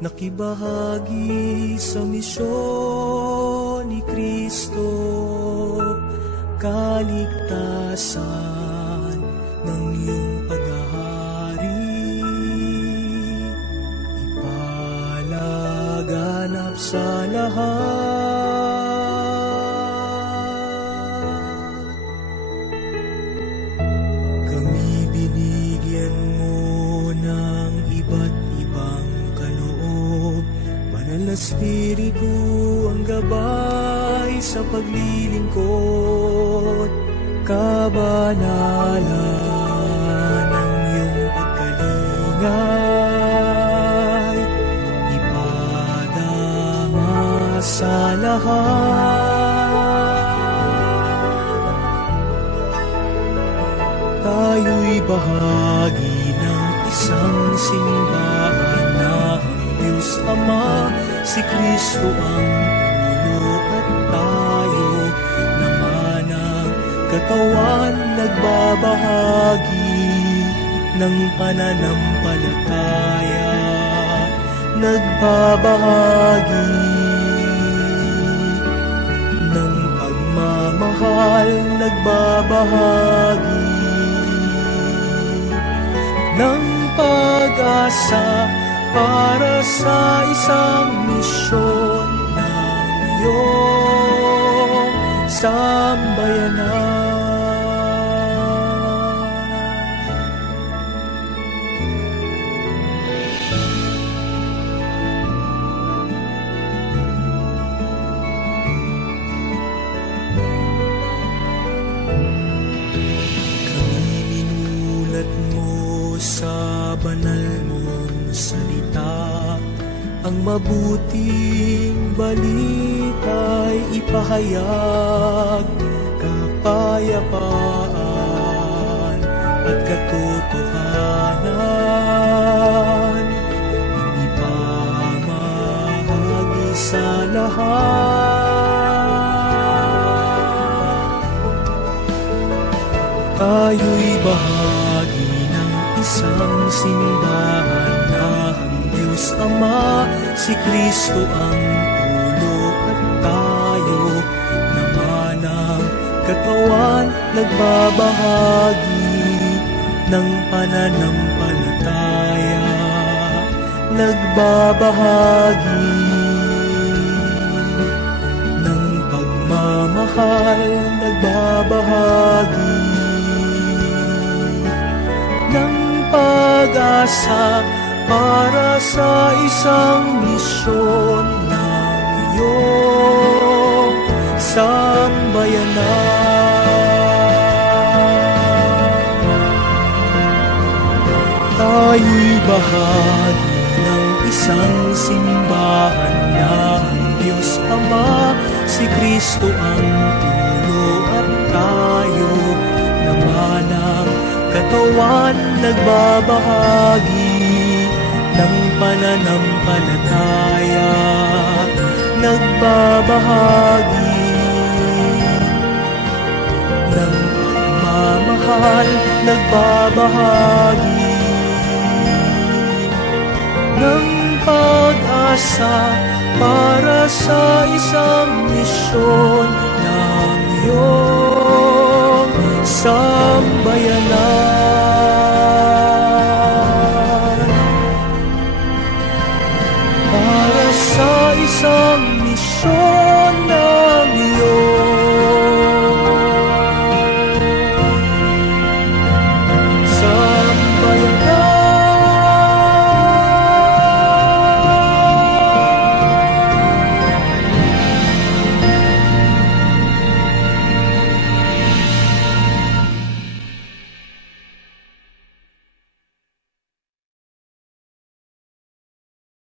nakibahagi sa misyon ni Kristo, kaligtasan ng iyong paghahari, ipalaganap sa lahat. Espiritu ang gabay sa paglilingkod. Kabanalan ng iyong pagkalingay. Ipadama sa lahat. Tayo'y bahagi ng isang simbahan na ang Diyos Ama, si Kristo ang ulo at tayo naman ang katawan nagbabahagi ng pananampalataya, nagbabahagi ng pagmamahal. Nagbabahagi ng pag-asa para sa isang misyon ng iyong sambayanan. Mo sa banal mong salita Ang mabuting balita'y ipahayag Kapayapaan at katotohanan. Ipamahagi sa lahat. Tayo'y bahagi ng isang simbahan Ama, si Kristo ang ulo at tayo naman ang katawan nagbabahagi ng pananampalataya, nagbabahagi ng pagmamahal, nagbabahagi ng pag-asa para sa isang misyon ng iyong sambayanan. Tayo'y bahagi ng isang simbahan ang Diyos Ama, si Kristo ang ulo at tayo naman ang katawan. Nagbabahagi ng pananampalataya, nagbabahagi ng pagmamahal, nagbabahagi ng pag-asa para sa isang misyon 上你说。